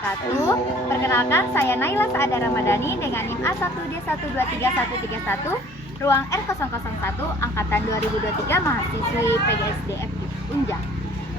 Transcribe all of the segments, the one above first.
wabarakatuh. Perkenalkan, saya Naila Saada Ramadhani dengan NIM A1D1233131, ruang R001, angkatan 2023, mahasiswi PGSDF Unja.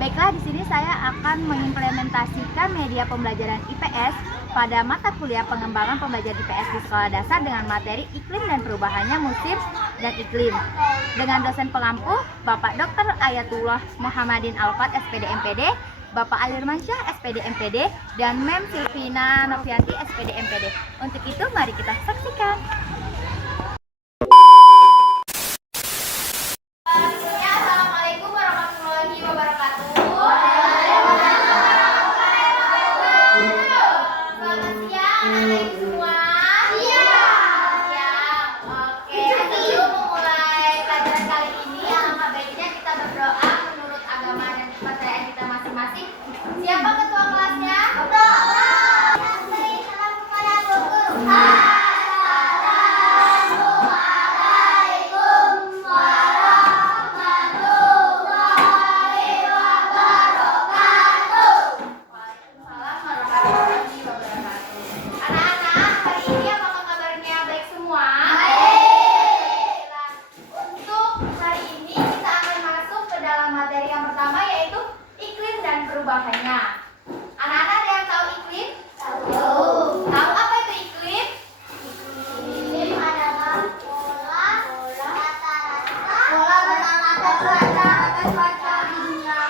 Baiklah, di sini saya akan mengimplementasikan media pembelajaran IPS pada mata kuliah pengembangan pembelajaran IPS di sekolah dasar dengan materi iklim dan perubahannya musim dan iklim. Dengan dosen pengampu, Bapak Dr. Ayatullah Muhammadin Alfat, SPD MPD, Bapak Alirmansyah, SPD MPD, dan Mem Silvina Novianti, SPD MPD. Untuk itu, mari kita saksikan. Assalamualaikum warahmatullahi wabarakatuh. Selamat siang, anak-anak semua. Oke, sebelum memulai pelajaran kali ini, alangkah baiknya kita berdoa menurut agama dan kepercayaan kita masing-masing. Siapa ketua kelasnya? Perubahannya. Anak-anak ada yang tahu iklim? Tahu. Tahu apa itu iklim? Iklim adalah pola rata-rata cuaca di dunia.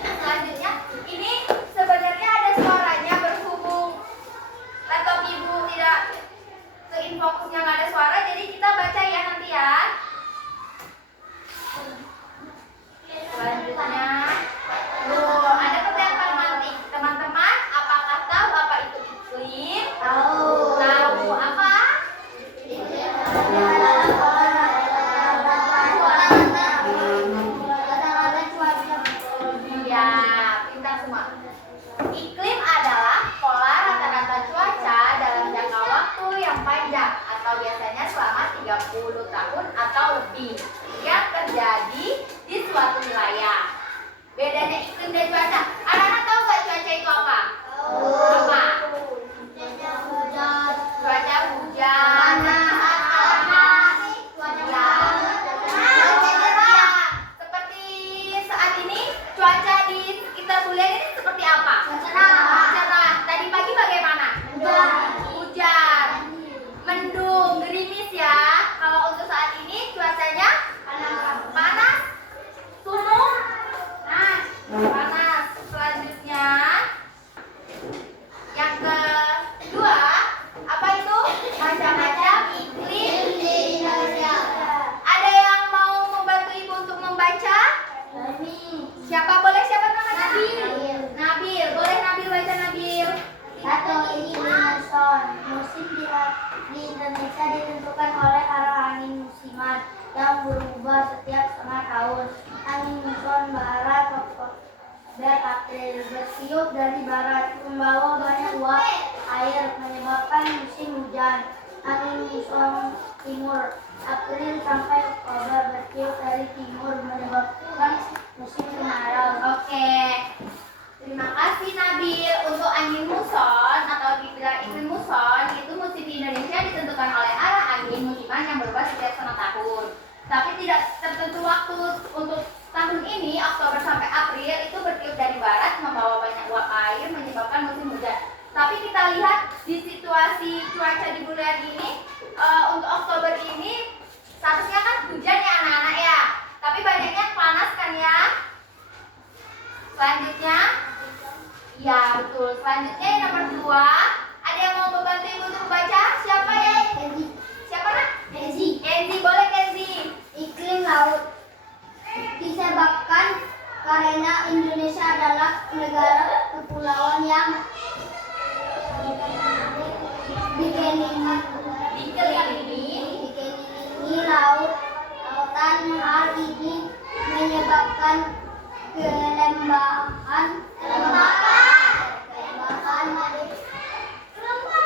Selanjutnya, ini sebenarnya ada suaranya berhubung laptop ibu tidak ke-infokusnya nggak ada suara, jadi kita baca ya nanti ya. Selanjutnya, ada pertanyaan pragmatik. Teman-teman, apakah tahu apa itu iklim? Tahu. Tahu apa? Ya, pintar semua. Iklim adalah pola rata-rata cuaca dalam jangka waktu yang panjang atau biasanya selama 30 tahun atau lebih yang terjadi di suatu wilayah. Bedanya iklim dan cuaca. Anak-anak tahu nggak cuaca itu apa? Apa? Cuaca hujan. Seperti saat ini cuaca di sekitar kuliah ini seperti apa? Cerah. Tadi pagi bagaimana? Hujan. Mendung, gerimis ya. Kalau untuk saat ini cuacanya panas. Sumuk. Panas. Selanjutnya, yang kedua, apa itu? Macam-macam iklim di Indonesia. Ada yang mau membantu ibu untuk membaca? Siapa boleh? Siapa namanya? Nabil. Boleh Nabil baca, Nabil? Musim di Indonesia ditentukan oleh arah angin musiman yang berubah setiap setengah tahun. Angin muson barat dan April bertiup dari barat, membawa banyak uap air, menyebabkan musim hujan. Angin muson timur April sampai Oktober bertiup dari timur, menyebabkan musim kemarau. Oke. Terima kasih Nabil. Untuk angin muson atau dibilang iklim muson, itu musim di Indonesia ditentukan oleh arah angin musiman yang berubah setiap setengah tahun. Tapi tidak tertentu waktu. Untuk tahun ini, Oktober sampai April, itu bertiup dari barat, membawa banyak uap air, menyebabkan musim hujan. Tapi kita lihat di situasi cuaca di bulan ini, untuk Oktober ini statusnya kan hujan ya anak-anak ya. Tapi banyaknya panas kan ya. Selanjutnya, ya betul. Selanjutnya yang nomor 2, ada yang mau membantu ibu untuk membaca? Siapa ya? Siapa nak? Kenzi, boleh Kenzi. Iklim laut disebabkan karena Indonesia adalah negara kepulauan yang dikelilingi lautan. Hal ini menyebabkan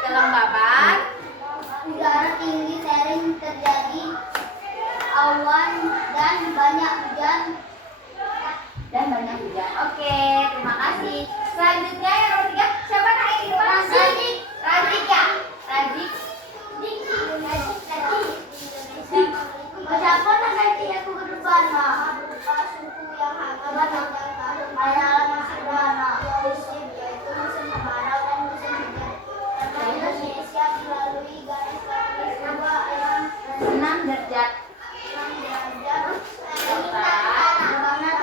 kelembaban udara tinggi, sering terjadi awan dan banyak hujan. Oke, terima kasih. Selanjutnya yang nomor 3, siapa naik di depan? Razik. Razik ya? Razik. Ucapan nanti aku berdepan berupa suku yang hangat dan pada alam sederhana musim yaitu musim kemarau dan musim hujan. Karena Indonesia dilalui garis katulistiwa yang 6 derajat. 6 derajat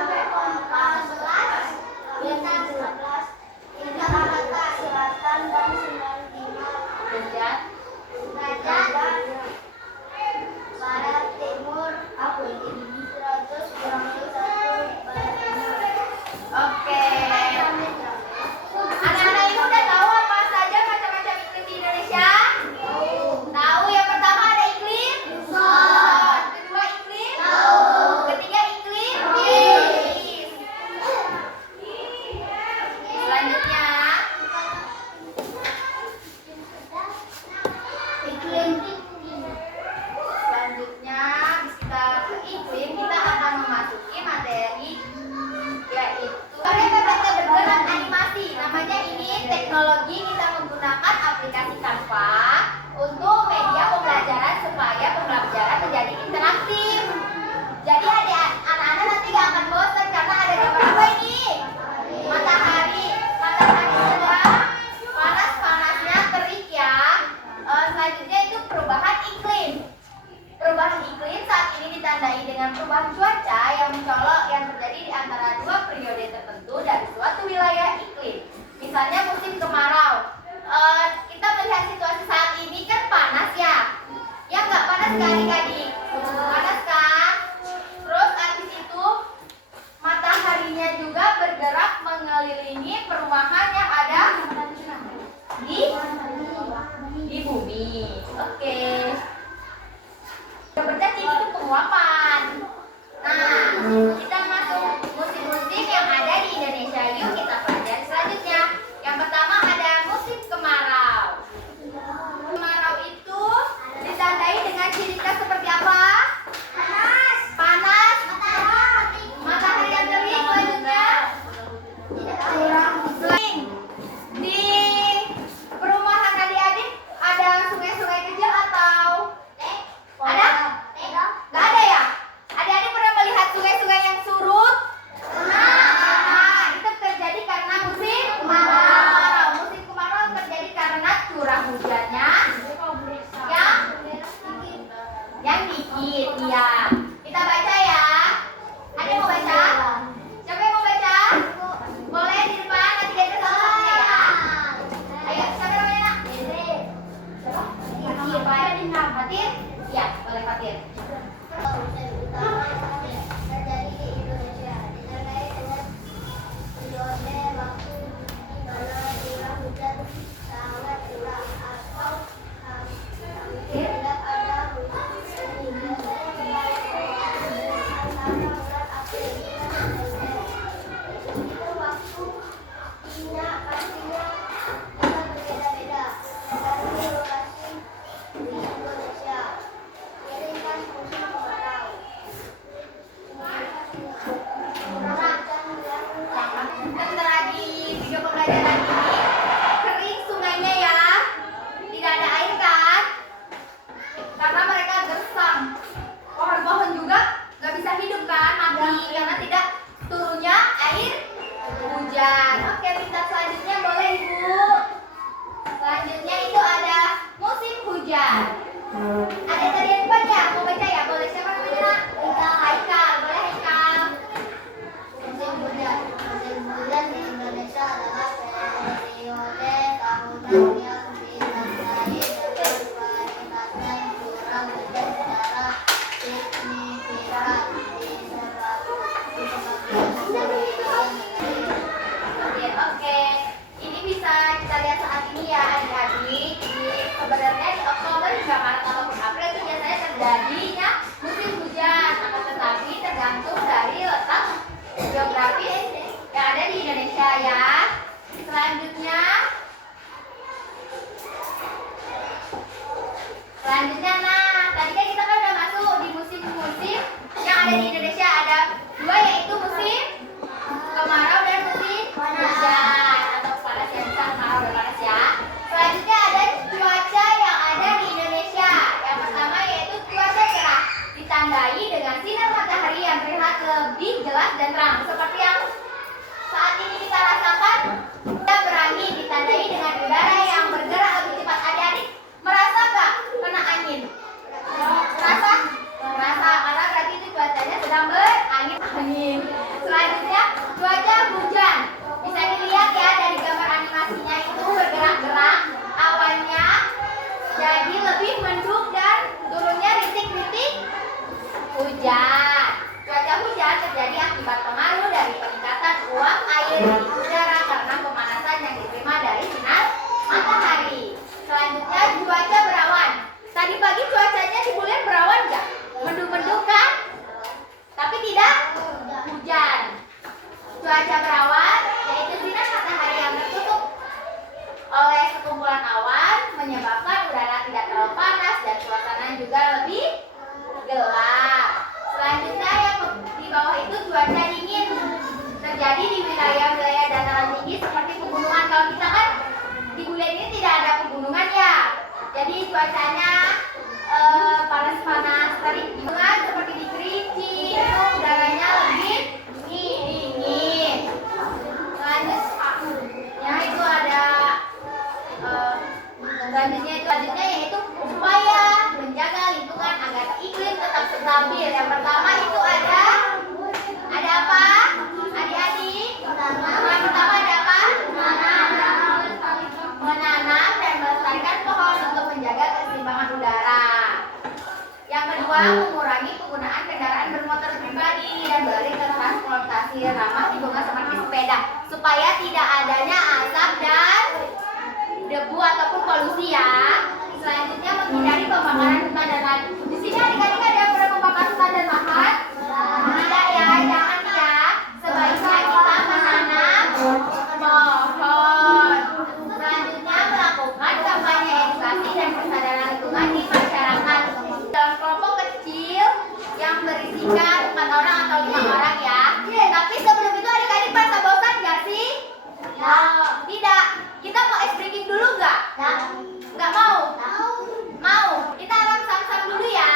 dengan kompas bintang 11 hingga rata selatan dan 95 Derajat. derajat barat timur aku ini 100 kurang lebih 1 barat timur. Oke. Anak-anak ini udah tahu apa saja macam-macam iklim di Indonesia? Tahu. Yang pertama ada iklim muson. Kedua iklim ketiga iklim tropis. Selanjutnya Iklim Selanjutnya kita ke iklim, kita akan memasuki materi yaitu PPT bergerak animasi. Namanya ini teknologi, kita menggunakan aplikasi Canva untuk media pembelajaran supaya pembelajaran menjadi interaktif. Jadi anak-anak nanti gak akan bosan karena ada gambar apa ini? Matahari. Matahari sedang panas-panasnya terik ya. Selanjutnya itu perubahan iklim. Perubahan iklim saat ini ditandai dengan perubahan cuaca yang mencolok yang terjadi di antara dua periode tertentu dari suatu wilayah iklim. Misalnya musim kemarau. Kita melihat situasi saat ini kan panas ya. Ya nggak panas kan adik-adik? Panas kan? Terus habis itu mataharinya juga bergerak mengelilingi perumahan yang ada di bumi. Oke. Seperti itu penguapan. Nah, kita masuk musim-musim yang ada di Indonesia. Yuk kita pelajari selanjutnya. Yang pertama ada musim kemarau. Kemarau itu ditandai dengan ciri khas seperti apa? Panas, matahari yang terik. Selanjutnya kering. Di perumahan adik-adik ada sungai-sungai kecil atau ada? Gak ada ya? Adik-adik pernah melihat sungai-sungai yang surut? Nah, itu terjadi karena musim kemarau. Musim kemarau terjadi karena curah hujannya yang dikit, ya. Kita baca ya. Ada yang mau baca? Siapa yang mau baca? Boleh di depan, nanti kita sama-sama ya. Ayo, siapa namanya? Siapa? Fatir? Ya, boleh Fatir. Hujan utama yang terjadi di Indonesia ditandai dengan periode waktu di mana curah hujan sangat curah atau hampir tidak ada hujan hingga antara bulan April hingga Desember. Itu waktunya pastinya bisa berbeda-beda dari lokasi di Indonesia. Ini kan musim kemarau. Sebentar di video pembelajaran ini kering sungainya ya, tidak ada air kan? Karena mereka gersang. Pohon-pohon juga nggak bisa hidup kan, mati karena tidak turunnya air hujan. Oke, pintar selanjutnya boleh Ibu. Selanjutnya itu ada musim hujan. Ada tadi yang baca, mau baca ya? Boleh, siapa namanya? Haikal, boleh Haikal. Musim hujan di Indonesia adalah periode tahunan yang ditandai dengan peningkatan curah hujan secara signifikan di sebagian wilayah negeri. Oke, Selanjutnya yaitu upaya menjaga lingkungan agar iklim tetap stabil. Yang pertama itu ada apa? Adik-adik. Yang pertama ada apa? Menanam dan melestarikan pohon untuk menjaga keseimbangan udara. Yang kedua, mengurangi penggunaan kendaraan bermotor pribadi dan beralih ke transportasi ramah lingkungan seperti sepeda supaya tidak adanya asap dan debu ataupun polusi ya. Selanjutnya menghindari pembakaran hutan dan lahan. Di sini adik-adik ada yang pernah membakar hutan dan lahan? Tidak ya, jangan ya. Sebaiknya kita menanam pohon. Selanjutnya melakukan kampanye edukasi dan kesadaran lingkungan di masyarakat dalam kelompok kecil yang berisikan 4 orang atau 5 orang ya. Tapi sebelum itu adik-adik merasa bosan nggak sih? Ya. Tidak. Kita mau ice breaking dulu nggak? Ya. Nggak mau? Mau. Kita ram-sam dulu ya.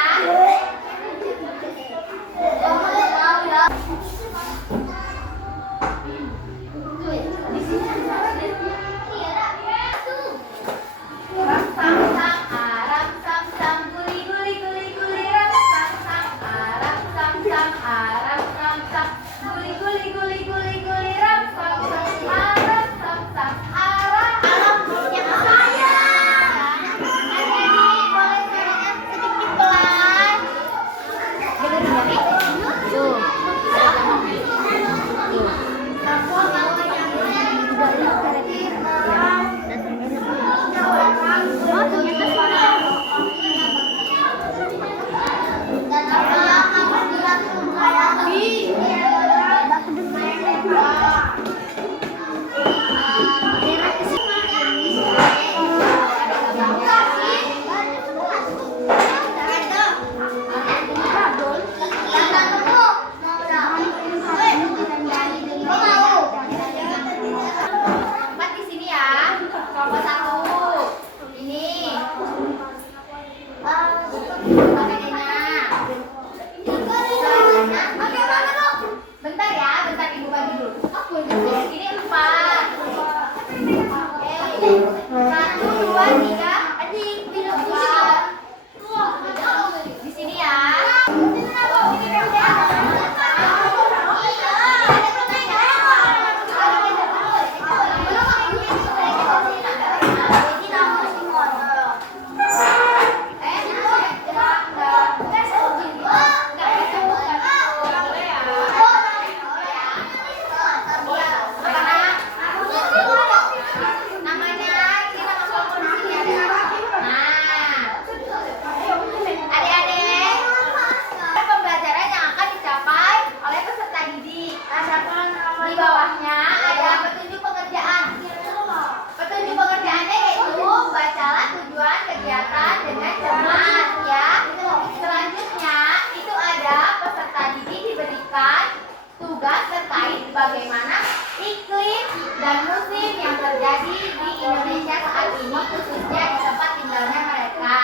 Bagaimana iklim dan musim yang terjadi di Indonesia saat ini, khususnya di tempat tinggalnya mereka.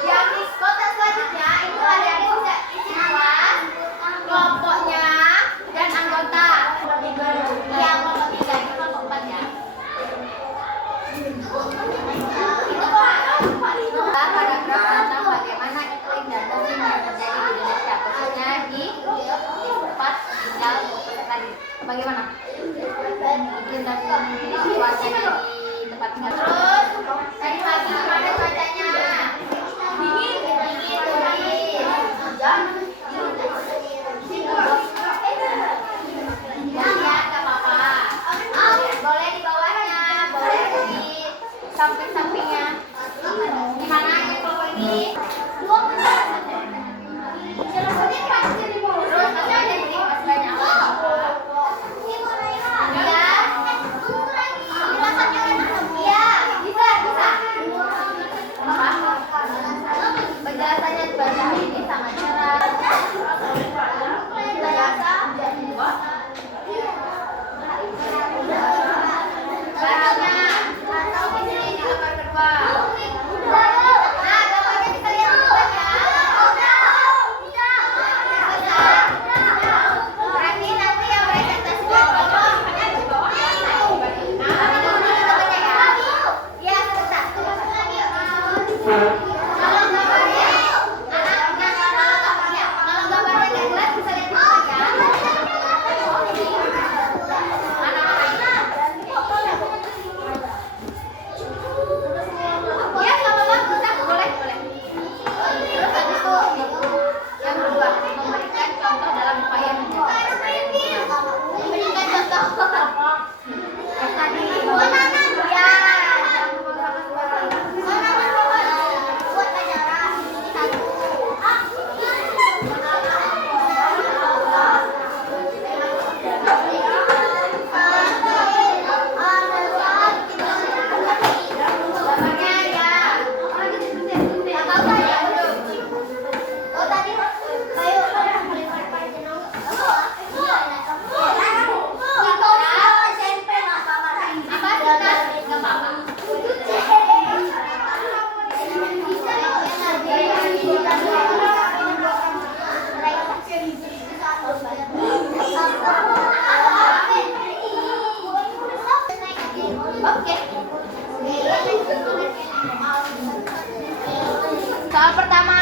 Yang di kota selanjutnya itu ada yang bisa isi kelas, kelompoknya dan anggota. Yang kelompok 3 itu kelompok 4 ya. Itu paragraf tentang bagaimana iklim dan musim yang terjadi di Indonesia, khususnya di tempat tinggal tadi. Bagaimana? Iklim dan cuaca di tempat tinggal. Terus tadi pagi Soal pertama,